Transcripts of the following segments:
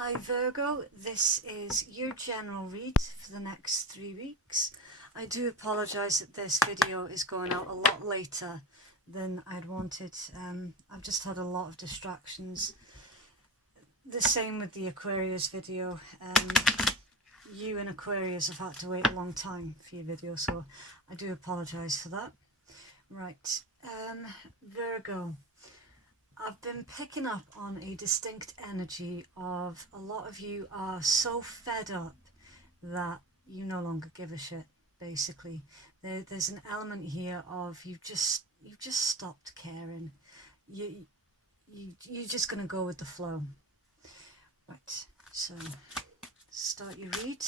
Hi Virgo, this is your general read for the next 3 weeks. I do apologise that this video is going out a lot later than I'd wanted. I've just had a lot of distractions. The same with the Aquarius video. You and Aquarius have had to wait a long time for your video, so I do apologise for that. Right, Virgo. I've been picking up on a distinct energy of a lot of you are so fed up that you no longer give a shit, basically. There's an element here of you've just stopped caring. You're just going to go with the flow. Right, so start your read.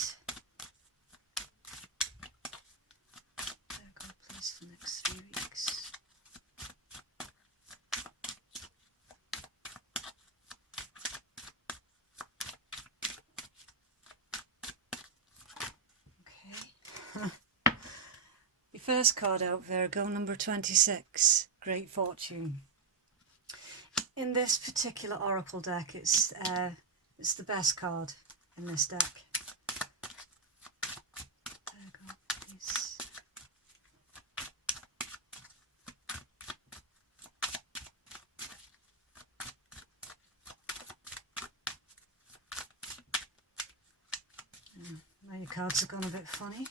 Virgo, please, for the next 3 weeks. Your first card out, Virgo, number 26, Great Fortune. In this particular oracle deck, it's the best card in this deck. Virgo, please. Now your cards have gone a bit funny.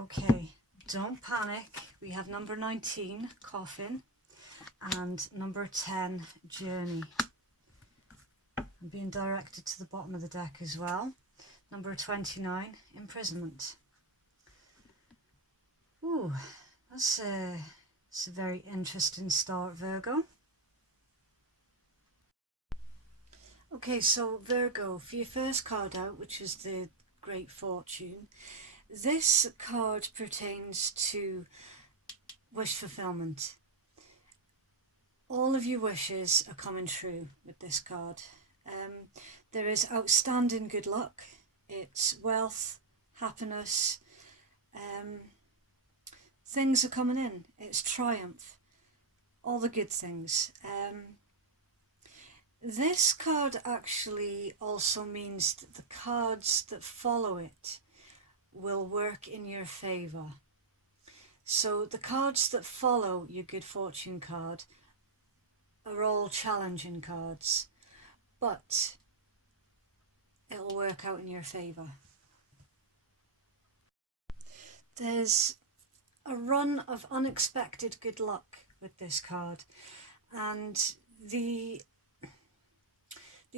Okay, don't panic. We have number 19, Coffin, and number 10, Journey. I'm being directed to the bottom of the deck as well. Number 29, Imprisonment. Ooh, that's a very interesting start, Virgo. Okay, so Virgo, for your first card out, which is the Great Fortune, this card pertains to wish fulfillment. All of your wishes are coming true with this card. There is outstanding good luck. It's wealth, happiness. Things are coming in. It's triumph. All the good things. This card actually also means that the cards that follow it will work in your favour. So the cards that follow your good fortune card are all challenging cards, but it'll work out in your favour. There's a run of unexpected good luck with this card, and the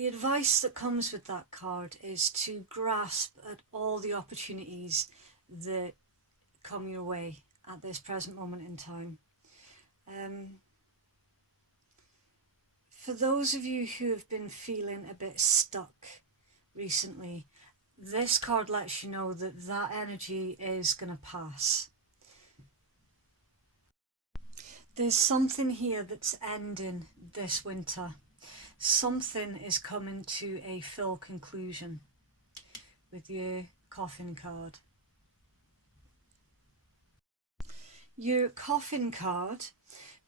advice that comes with that card is to grasp at all the opportunities that come your way at this present moment in time. For those of you who have been feeling a bit stuck recently, this card lets you know that that energy is going to pass. There's something here that's ending this winter. Something is coming to a full conclusion with your Coffin card. Your Coffin card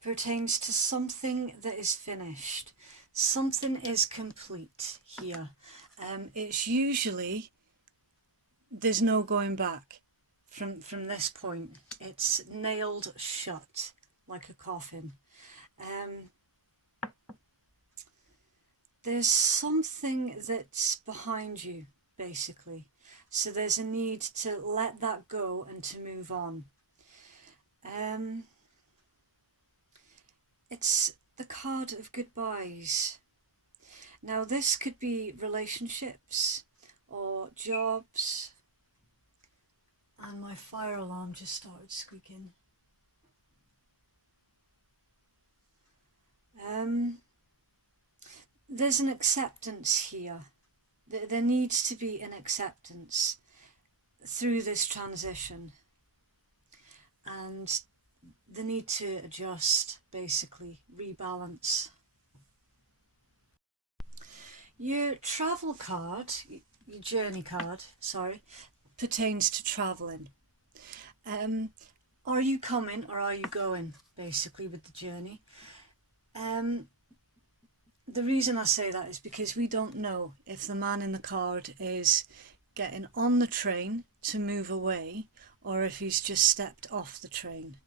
pertains to something that is finished. Something is complete here. It's usually, there's no going back from this point. It's nailed shut like a coffin. There's something that's behind you, basically. So there's a need to let that go and to move on. It's the card of goodbyes. Now this could be relationships or jobs. And my fire alarm just started squeaking. There's an acceptance here. There needs to be an acceptance through this transition, and the need to adjust, basically rebalance. Your travel card, your journey card, sorry, pertains to travelling. Are you coming or are you going, basically, with the journey? The reason I say that is because we don't know if the man in the card is getting on the train to move away or if he's just stepped off the train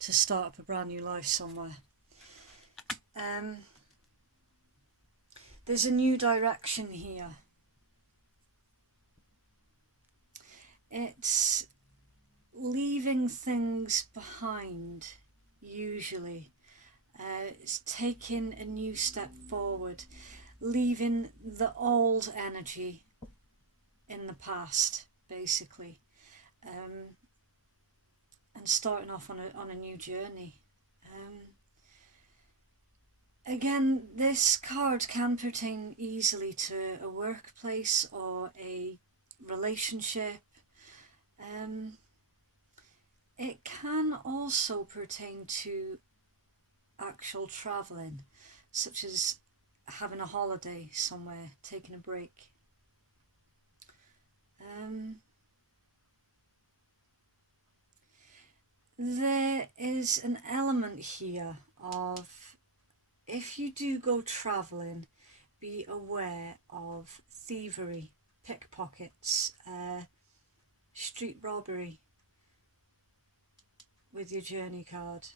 to start up a brand new life somewhere. There's a new direction here. It's leaving things behind, usually. It's taking a new step forward, leaving the old energy in the past, basically, and starting off on a new journey. Again, this card can pertain easily to a workplace or a relationship. It can also pertain to actual travelling, such as having a holiday somewhere, taking a break. There is an element here of, if you do go travelling, be aware of thievery, pickpockets, street robbery with your journey card.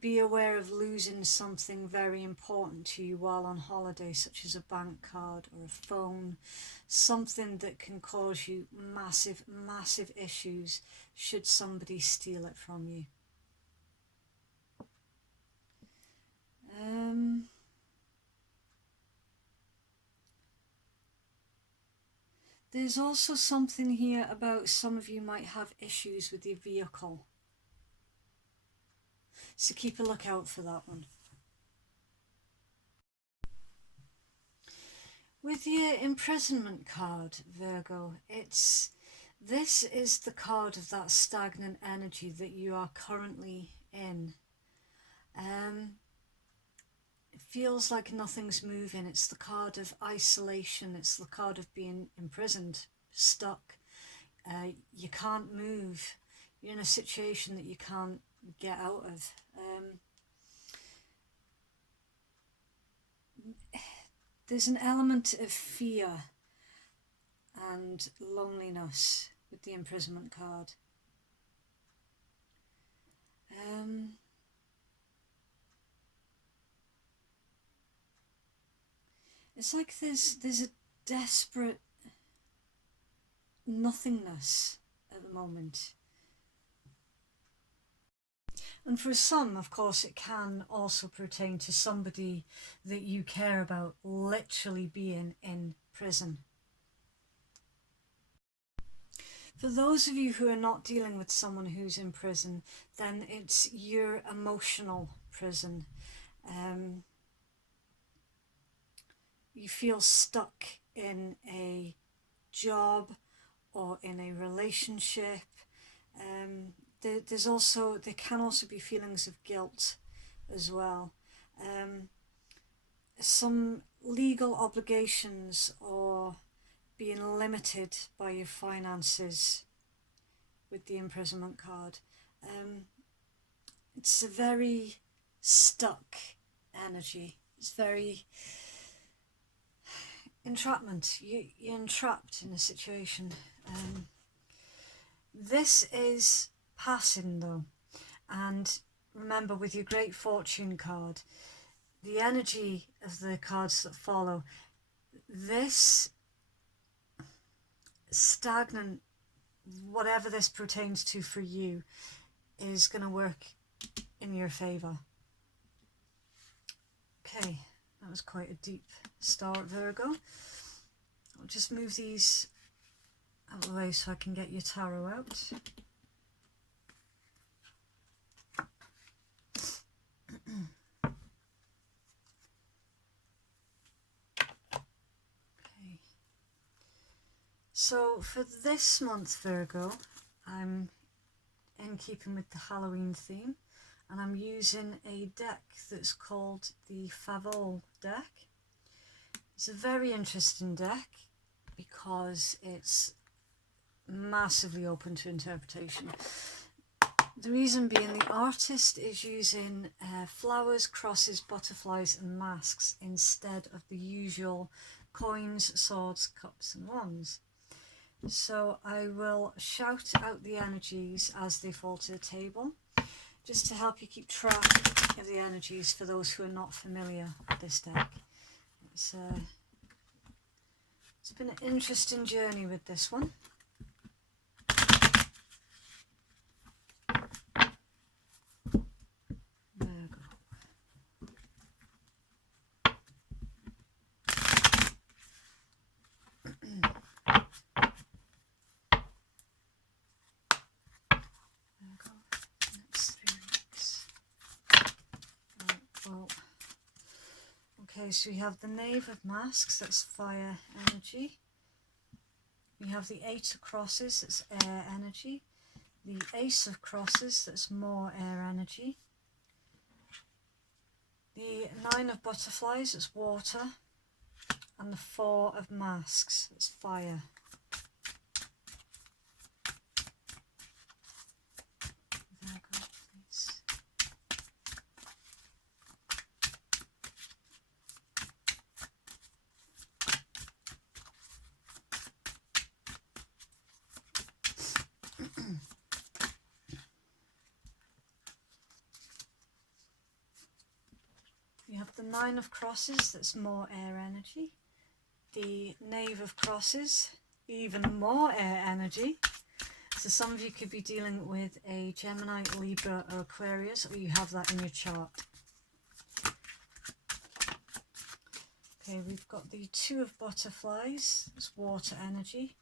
Be aware of losing something very important to you while on holiday, such as a bank card or a phone, something that can cause you massive, massive issues should somebody steal it from you. There's also something here about some of you might have issues with your vehicle. So keep a lookout for that one. With your imprisonment card, Virgo, this is the card of that stagnant energy that you are currently in. It feels like nothing's moving. It's the card of isolation. It's the card of being imprisoned, stuck. You can't move. You're in a situation that you can't get out of. There's an element of fear and loneliness with the imprisonment card. It's like there's a desperate nothingness at the moment. And for some, of course, it can also pertain to somebody that you care about literally being in prison. For those of you who are not dealing with someone who's in prison, then it's your emotional prison. You feel stuck in a job or in a relationship. There can also be feelings of guilt as well. Some legal obligations or being limited by your finances with the imprisonment card. It's a very stuck energy. It's very entrapment. You're entrapped in a situation. This is passing though, and remember, with your Great Fortune card, the energy of the cards that follow, this stagnant, whatever this pertains to for you, is going to work in your favour. Okay, that was quite a deep start, Virgo. I'll just move these out of the way so I can get your tarot out. Okay. So for this month, Virgo, I'm in keeping with the Halloween theme, and I'm using a deck that's called the Favol deck. It's a very interesting deck because it's massively open to interpretation. The reason being the artist is using flowers, crosses, butterflies and masks instead of the usual coins, swords, cups and wands. So I will shout out the energies as they fall to the table, just to help you keep track of the energies for those who are not familiar with this deck. It's been an interesting journey with this one. Virgo. Virgo, next 3 weeks. Right, well, okay, so we have the Knave of Masks, that's fire energy. We have the Eight of Crosses, that's air energy. The Ace of Crosses, that's more air energy. The Nine of Butterflies, that's water. And the Four of Masks, that's fire. Virgo, please. We have the Nine of Crosses, that's more air energy. The Knave of Crosses, even more air energy. So some of you could be dealing with a Gemini, Libra or Aquarius, or you have that in your chart. Okay, we've got the Two of Butterflies, that's water energy.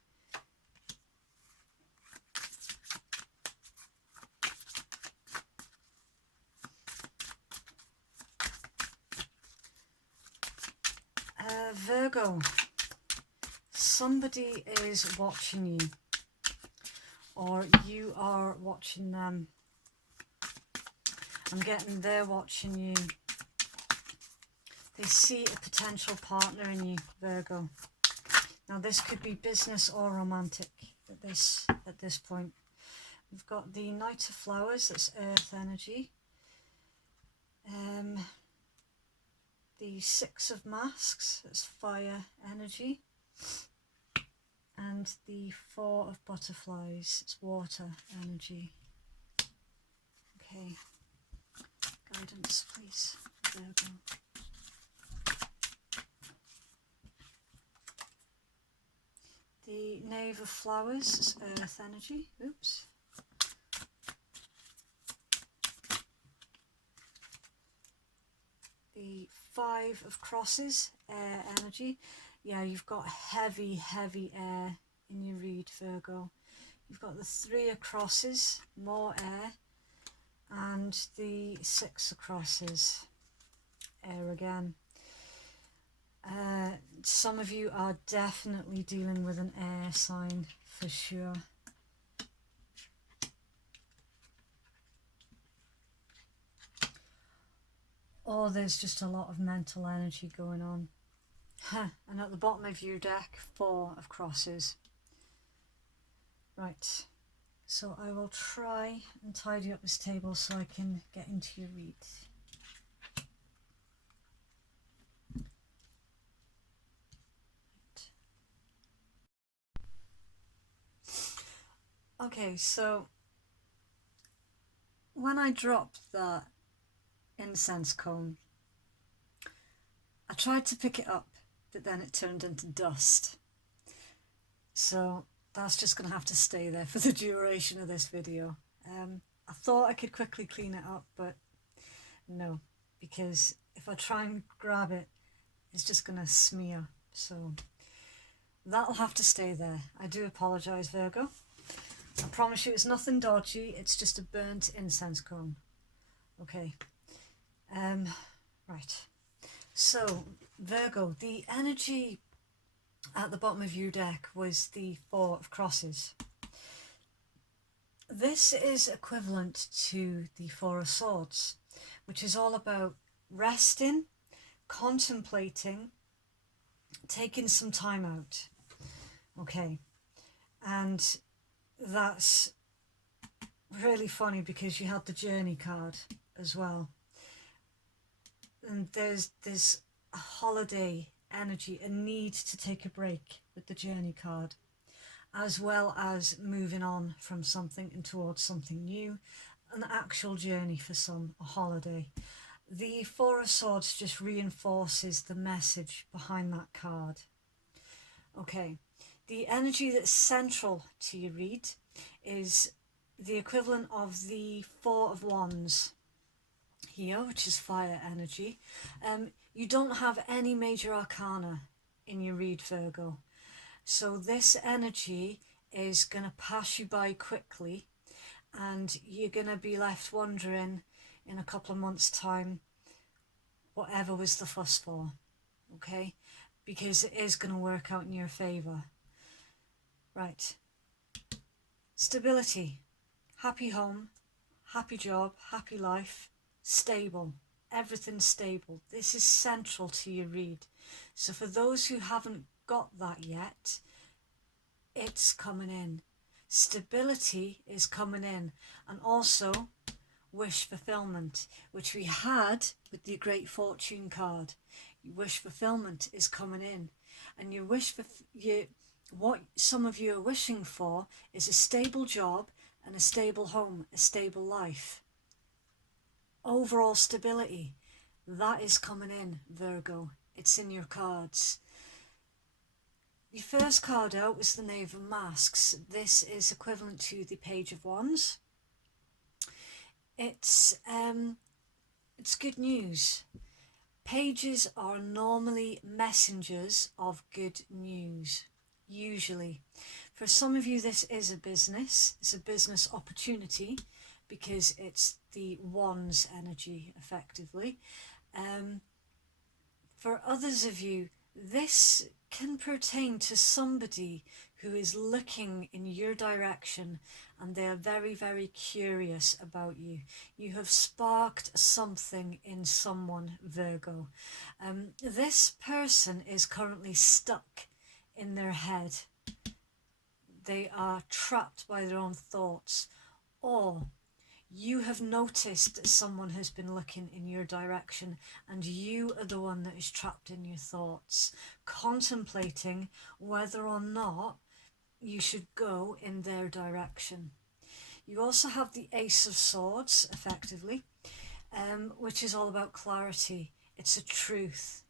Virgo, somebody is watching you, or you are watching them. I'm getting they're watching you. They see a potential partner in you, Virgo. Now this could be business or romantic at this point. We've got the Knight of Flowers, that's earth energy. The Six of Masks, that's fire energy. And the Four of Butterflies, it's water energy. Okay, guidance please, Virgo. The Knave of Flowers, it's earth energy. Oops. The Five of Crosses, air energy. Yeah, you've got heavy, heavy air in your read, Virgo. You've got the Three of Crosses, more air. And the Six of Crosses, air again. Some of you are definitely dealing with an air sign, for sure. Or there's just a lot of mental energy going on. And at the bottom of your deck, Four of Crosses. Right, so I will try and tidy up this table so I can get into your read. Okay, so when I dropped that incense cone, I tried to pick it up, but then it turned into dust. So that's just going to have to stay there for the duration of this video. I thought I could quickly clean it up, but no, because if I try and grab it, it's just going to smear. So that'll have to stay there. I do apologise, Virgo. I promise you it's nothing dodgy, it's just a burnt incense cone. Okay. Right. So, Virgo, the energy at the bottom of your deck was the Four of Crosses. This is equivalent to the Four of Swords, which is all about resting, contemplating, taking some time out. Okay. And that's really funny because you had the journey card as well. And there's a holiday energy, a need to take a break with the journey card, as well as moving on from something and towards something new, an actual journey for some, a holiday. The Four of Swords just reinforces the message behind that card. Okay, the energy that's central to your read is the equivalent of the Four of Wands here, which is fire energy. You don't have any major arcana in your read, Virgo. So this energy is going to pass you by quickly, and you're going to be left wondering in a couple of months' time, whatever was the fuss for, okay? Because it is going to work out in your favour. Right. Stability. Happy home, happy job, happy life, stable. Everything's stable. This is central to your read. So for those who haven't got that yet, it's coming in. Stability is coming in. And also wish fulfillment, which we had with the Great Fortune card. Wish fulfillment is coming in. And your wish for what some of you are wishing for is a stable job and a stable home, a stable life. Overall stability, that is coming in, Virgo. It's in your cards. Your first card out was the Knave of Masks. This is equivalent to the Page of Wands. It's good news. Pages are normally messengers of good news, usually. For some of you, this is a business. It's a business opportunity because it's the Wands energy, effectively. For others of you, this can pertain to somebody who is looking in your direction and they are very, very curious about you. You have sparked something in someone, Virgo. This person is currently stuck in their head. They are trapped by their own thoughts, or you have noticed that someone has been looking in your direction and you are the one that is trapped in your thoughts, contemplating whether or not you should go in their direction. You also have the Ace of Swords, effectively, which is all about clarity. It's a truth.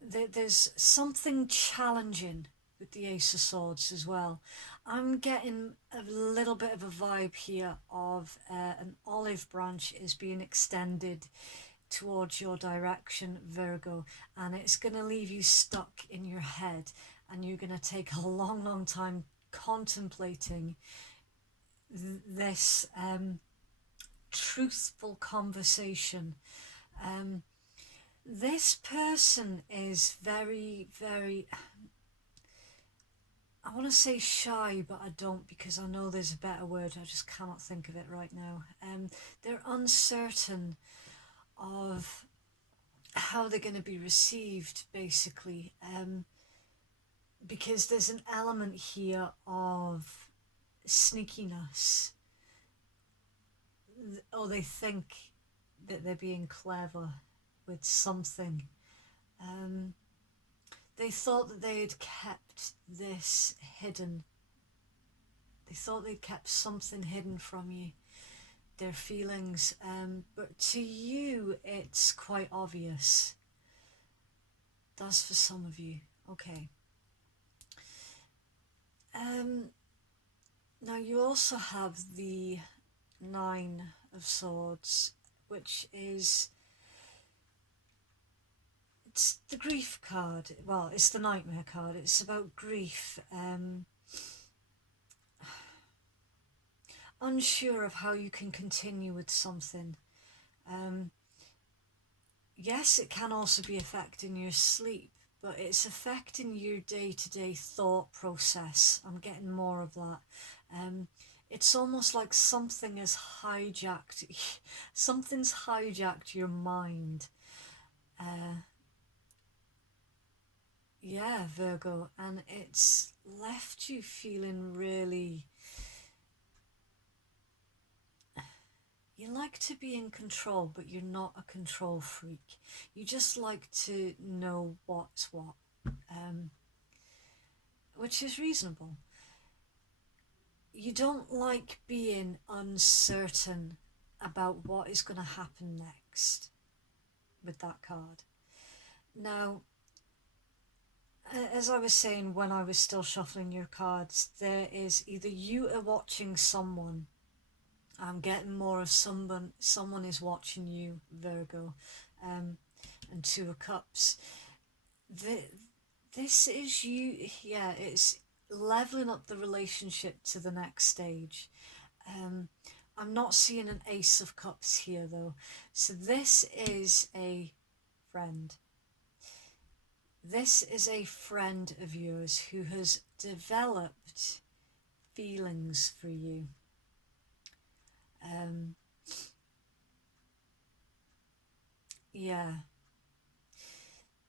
There's something challenging with the Ace of Swords as well. I'm getting a little bit of a vibe here of an olive branch is being extended towards your direction, Virgo, and it's going to leave you stuck in your head, and you're going to take a long, long time contemplating this truthful conversation. This person is very, very, I want to say shy, but I don't, because I know there's a better word. I just cannot think of it right now. They're uncertain of how they're going to be received, basically, because there's an element here of sneakiness, or they think that they're being clever with something. They thought that they had kept this hidden. They thought they'd kept something hidden from you, their feelings, but to you it's quite obvious. That's for some of you. Okay. Now you also have the Nine of Swords, which is, it's the grief card. Well, it's the nightmare card. It's about grief. Unsure of how you can continue with something. Yes, it can also be affecting your sleep, but it's affecting your day-to-day thought process. I'm getting more of that. It's almost like something has hijacked, something's hijacked your mind. Yeah, Virgo, and it's left you feeling really you like to be in control, but you're not a control freak. You just like to know what's what, which is reasonable. You don't like being uncertain about what is going to happen next with that card. Now, as I was saying when I was still shuffling your cards, there is either you are watching someone. I'm getting more of someone is watching you, Virgo, and Two of Cups. This is you, yeah, it's leveling up the relationship to the next stage. I'm not seeing an Ace of Cups here though. So this is a friend. This is a friend of yours who has developed feelings for you. Yeah.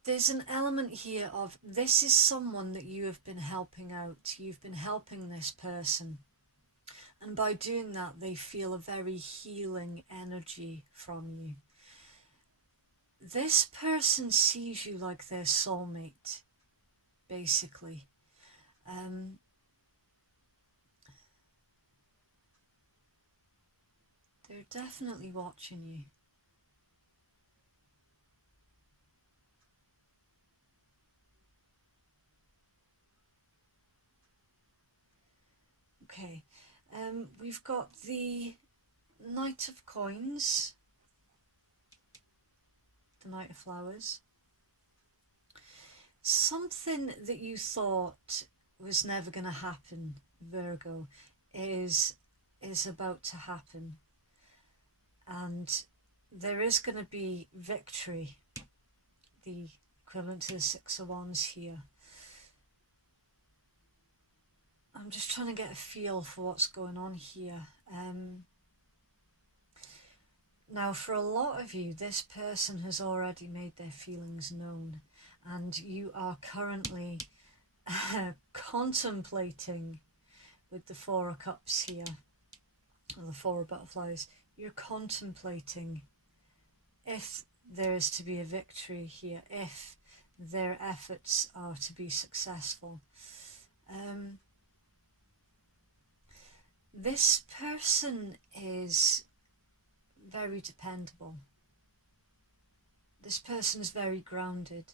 There's an element here of this is someone that you have been helping out. You've been helping this person. And by doing that, they feel a very healing energy from you. This person sees you like their soulmate, basically. They're definitely watching you. Okay, we've got the Knight of Coins, the Knight of Flowers. Something that you thought was never going to happen, Virgo, is about to happen. And there is going to be victory, the equivalent to the Six of Wands here. I'm just trying to get a feel for what's going on here. Now, for a lot of you, this person has already made their feelings known, and you are currently contemplating with the Four of Cups here, or the Four of Butterflies. You're contemplating if there is to be a victory here, if their efforts are to be successful. This person is very dependable. This person is very grounded.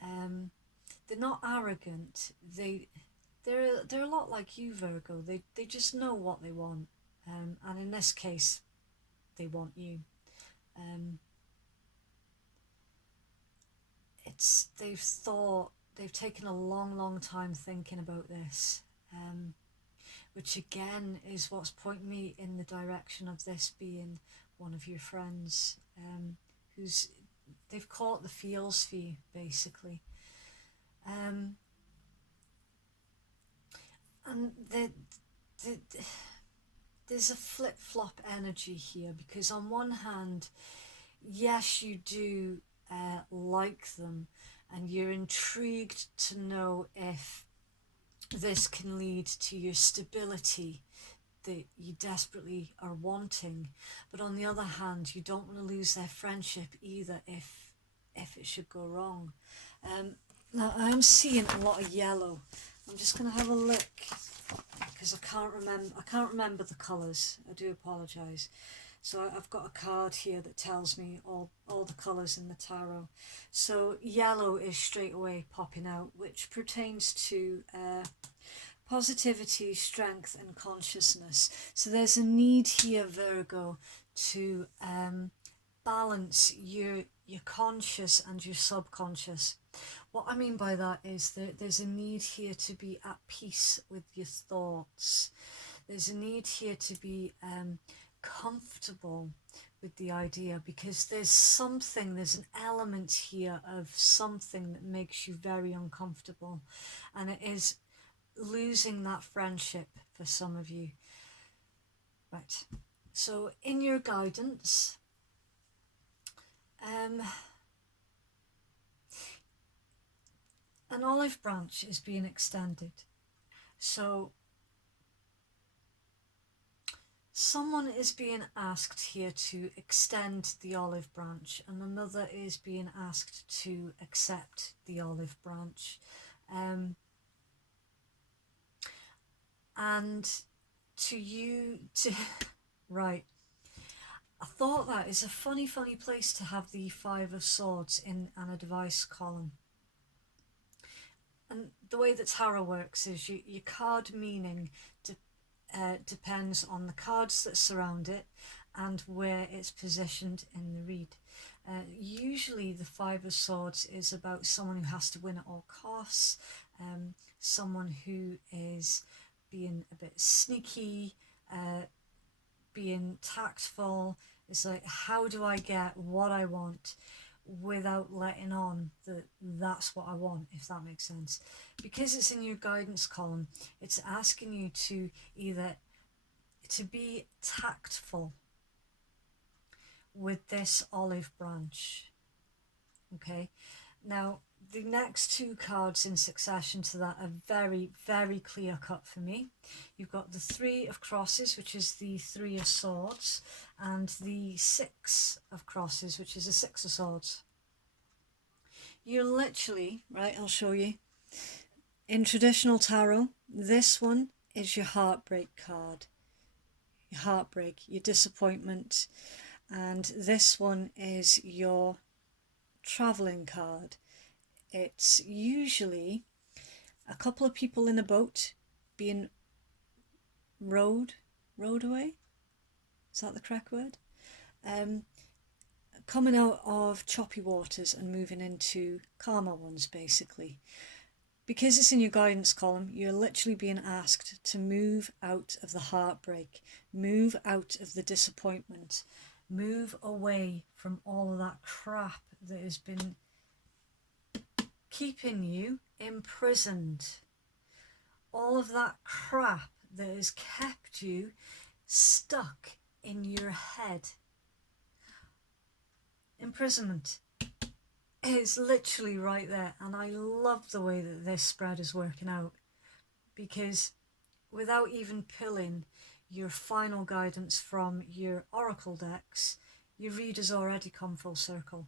They're not arrogant. They're a lot like you, Virgo. They just know what they want, and in this case, they want you. They've taken a long time thinking about this, which again is what's pointing me in the direction of this being one of your friends, they've caught the feels for you, basically. And there's a flip-flop energy here, because on one hand, yes, you do like them, and you're intrigued to know if this can lead to your stability that you desperately are wanting. But on the other hand, you don't want to lose their friendship either if it should go wrong. Now, I'm seeing a lot of yellow. I'm just going to have a look, because I can't remember the colours. I do apologise. So I've got a card here that tells me all the colours in the tarot. So yellow is straight away popping out, which pertains to positivity, strength and consciousness. So there's a need here, Virgo, to balance your conscious and your subconscious. What I mean by that is there's a need here to be at peace with your thoughts. There's a need here to be comfortable with the idea, because there's an element here of something that makes you very uncomfortable, and it is losing that friendship for some of you. Right, so in your guidance, an olive branch is being extended. So Someone is being asked here to extend the olive branch, and another is being asked to accept the olive branch. And right. I thought that is a funny place to have the Five of Swords in an advice column. And the way that tarot works is your card meaning depends on the cards that surround it and where it's positioned in the read. Usually the Five of Swords is about someone who has to win at all costs, someone who is being a bit sneaky, being tactful. It's like, how do I get what I want without letting on that that's what I want, if that makes sense? Because it's in your guidance column, it's asking you to either to be tactful with this olive branch. Okay, now the next two cards in succession to that are very clear cut for me. You've got the Three of Crosses, which is the Three of Swords, and the Six of Crosses, which is the Six of Swords. You're literally, right, I'll show you. In traditional tarot, this one is your heartbreak card. Your heartbreak, your disappointment. And this one is your traveling card. It's usually a couple of people in a boat being rowed away. Is that the correct word? Coming out of choppy waters and moving into calmer ones, basically. Because it's in your guidance column, you're literally being asked to move out of the heartbreak, move out of the disappointment, move away from all of that crap that has been keeping you imprisoned. All of that crap that has kept you stuck in your head. Imprisonment is literally right there, and I love the way that this spread is working out, because without even pulling your final guidance from your oracle decks, your read has already come full circle.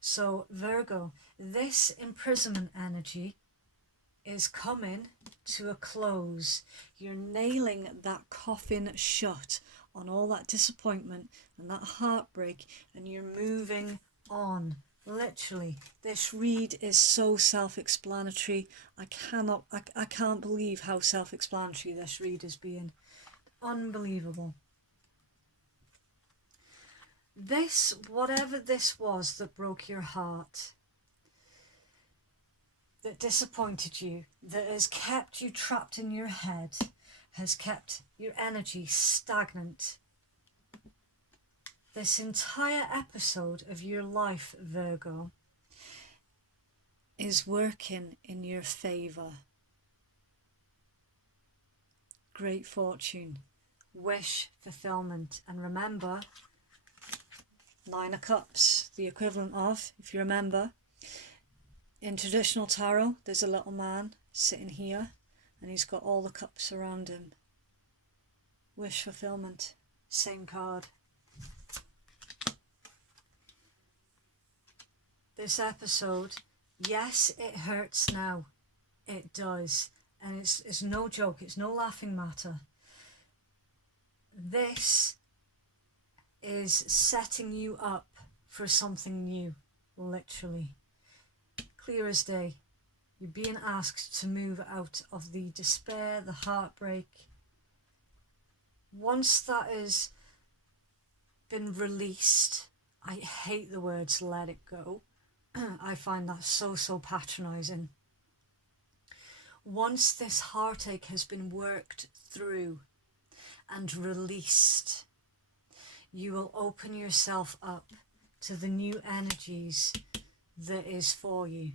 So Virgo, this imprisonment energy is coming to a close. You're nailing that coffin shut on all that disappointment and that heartbreak, and you're moving on. Literally, this read is so self-explanatory. I can't believe how self-explanatory this read is being. Unbelievable. This, whatever this was that broke your heart, that disappointed you, that has kept you trapped in your head, has kept your energy stagnant. This entire episode of your life, Virgo, is working in your favour. Great fortune, wish fulfillment, and remember, Nine of Cups, the equivalent of, if you remember, in traditional tarot, there's a little man sitting here and he's got all the cups around him. Wish fulfillment, same card. This episode, yes, it hurts now. It does. And it's no joke, it's no laughing matter. This is setting you up for something new, literally. Clear as day. You're being asked to move out of the despair, the heartbreak. Once that has been released, I hate the words let it go. I find that so patronising. Once this heartache has been worked through and released, you will open yourself up to the new energies that is for you,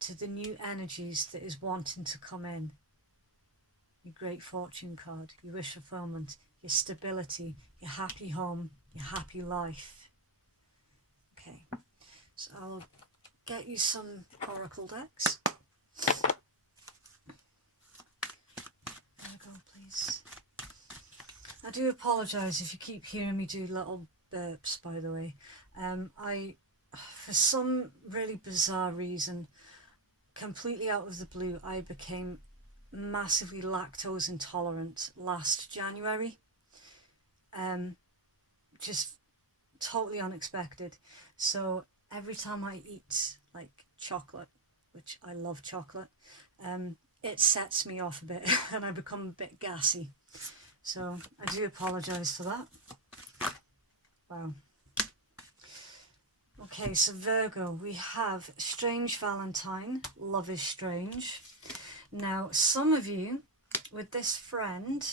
to the new energies that is wanting to come in. Your great fortune card, your wish fulfillment, your stability, your happy home, your happy life. Okay, so I'll get you some oracle decks. There we go, please. I do apologise if you keep hearing me do little burps, by the way. For some really bizarre reason, completely out of the blue, I became massively lactose intolerant last January. Just totally unexpected. So every time I eat like chocolate, which I love chocolate, it sets me off a bit and I become a bit gassy. So I do apologise for that. Wow. Okay, so Virgo, we have Strange Valentine, Love is Strange. Now, some of you, with this friend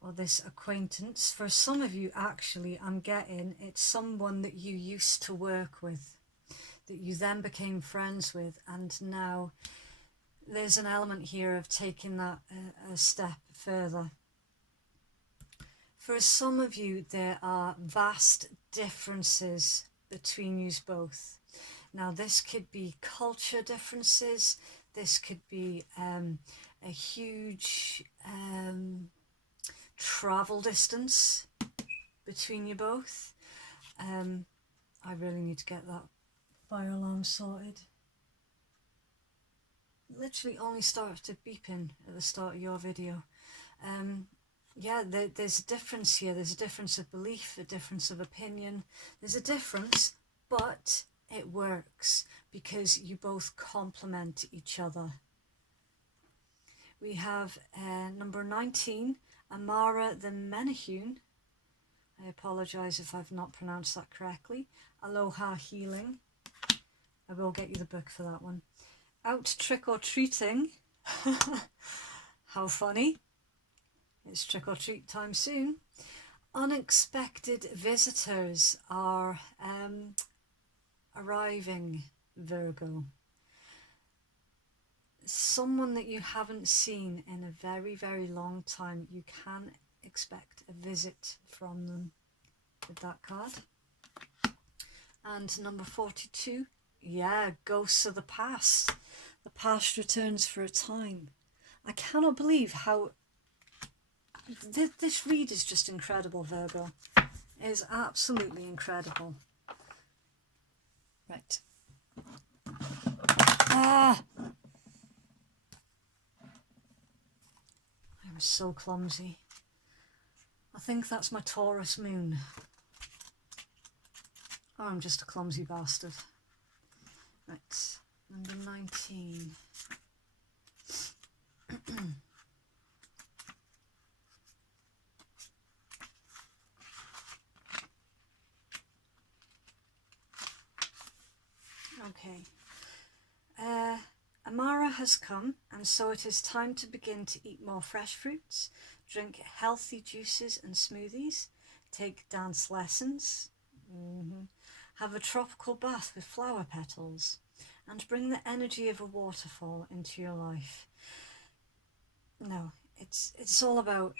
or this acquaintance, for some of you actually, I'm getting it's someone that you used to work with, that you then became friends with, and now there's an element here of taking that a step further. For some of you, there are vast differences between you both. Now, this could be culture differences, this could be a huge travel distance between you both. I really need to get that fire alarm sorted. Literally only started beeping at the start of your video. Yeah, there's a difference here. There's a difference of belief, a difference of opinion. There's a difference, but it works because you both complement each other. We have number 19, Amara the Menahune. I apologise if I've not pronounced that correctly. Aloha Healing. I will get you the book for that one. Out trick-or-treating. How funny. It's trick-or-treat time soon. Unexpected visitors are arriving, Virgo. Someone that you haven't seen in a very, very long time. You can expect a visit from them with that card. And number 42, yeah, ghosts of the past. The past returns for a time. I cannot believe how... This read is just incredible, Virgo. It is absolutely incredible. Right. Ah! I'm so clumsy. I think that's my Taurus moon. Oh, I'm just a clumsy bastard. Right, number 19. Okay. Amara has come, and so it is time to begin to eat more fresh fruits, drink healthy juices and smoothies, take dance lessons, have a tropical bath with flower petals, and bring the energy of a waterfall into your life. No, it's all about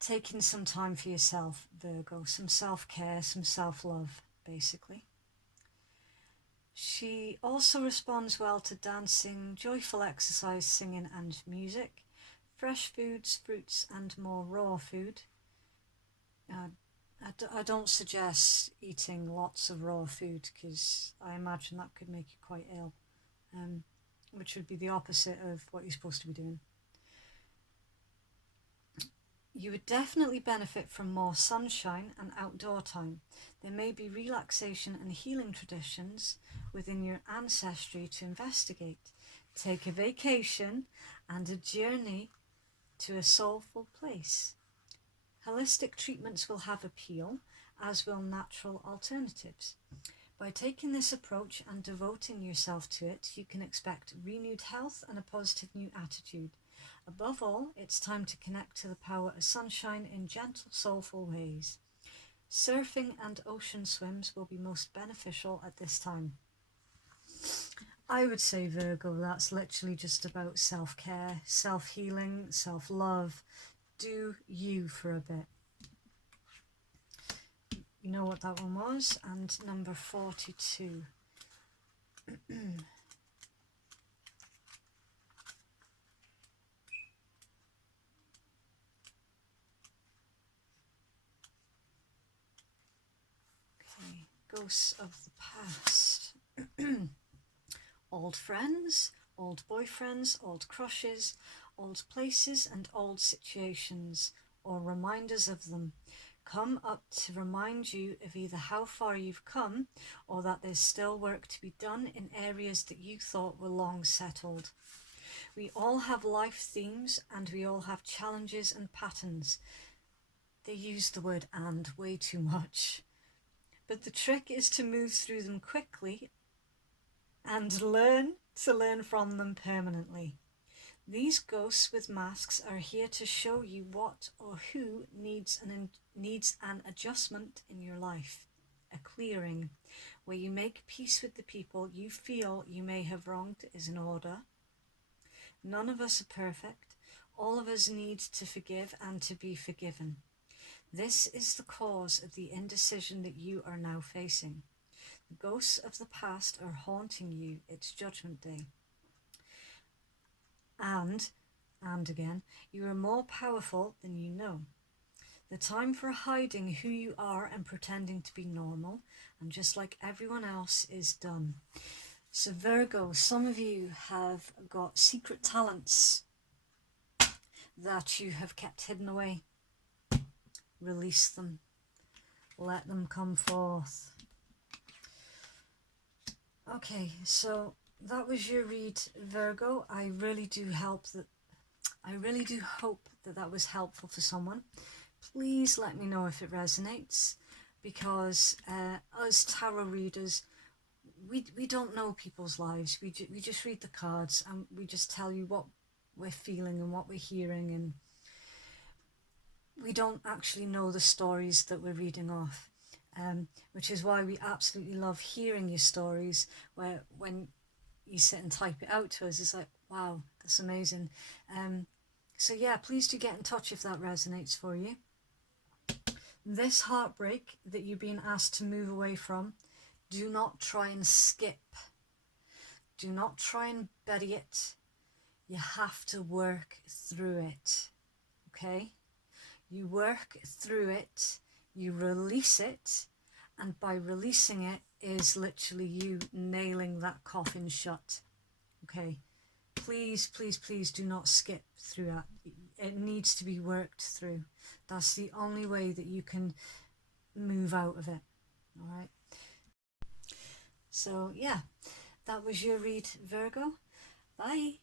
taking some time for yourself, Virgo, some self-care, some self-love, basically. She also responds well to dancing, joyful exercise, singing and music, fresh foods, fruits and more raw food. I don't suggest eating lots of raw food because I imagine that could make you quite ill, which would be the opposite of what you're supposed to be doing. You would definitely benefit from more sunshine and outdoor time. There may be relaxation and healing traditions within your ancestry to investigate. Take a vacation and a journey to a soulful place. Holistic treatments will have appeal, as will natural alternatives. By taking this approach and devoting yourself to it, you can expect renewed health and a positive new attitude. Above all, it's time to connect to the power of sunshine in gentle, soulful ways. Surfing and ocean swims will be most beneficial at this time. I would say, Virgo, that's literally just about self-care, self-healing, self-love. Do you for a bit. You know what that one was? And number 42. ghosts of the past. Old friends, old boyfriends, old crushes, old places and old situations, or reminders of them, come up to remind you of either how far you've come or that there's still work to be done in areas that you thought were long settled. We all have life themes and we all have challenges and patterns. They use the word "and" way too much. But the trick is to move through them quickly and learn from them permanently. These ghosts with masks are here to show you what or who needs an adjustment in your life, a clearing, where you make peace with the people you feel you may have wronged is in order. None of us are perfect. All of us need to forgive and to be forgiven. This is the cause of the indecision that you are now facing. The ghosts of the past are haunting you. It's Judgment Day. And again, you are more powerful than you know. The time for hiding who you are and pretending to be normal and just like everyone else is done. So Virgo, some of you have got secret talents that you have kept hidden away. Release them. Let them come forth. Okay, so that was your read, Virgo. I really do hope that that was helpful for someone. Please let me know if it resonates, because us tarot readers, we don't know people's lives. We just read the cards and we just tell you what we're feeling and what we're hearing, and we don't actually know the stories that we're reading off. Which is why we absolutely love hearing your stories, where when you sit and type it out to us, it's like, wow, that's amazing. So yeah, please do get in touch if that resonates for you. This heartbreak that you're being asked to move away from, do not try and skip. Do not try and bury it. You have to work through it, okay? You work through it, you release it, and by releasing it is literally you nailing that coffin shut, okay? Please, please, please do not skip through that. It needs to be worked through. That's the only way that you can move out of it, all right? So yeah, that was your read, Virgo. Bye.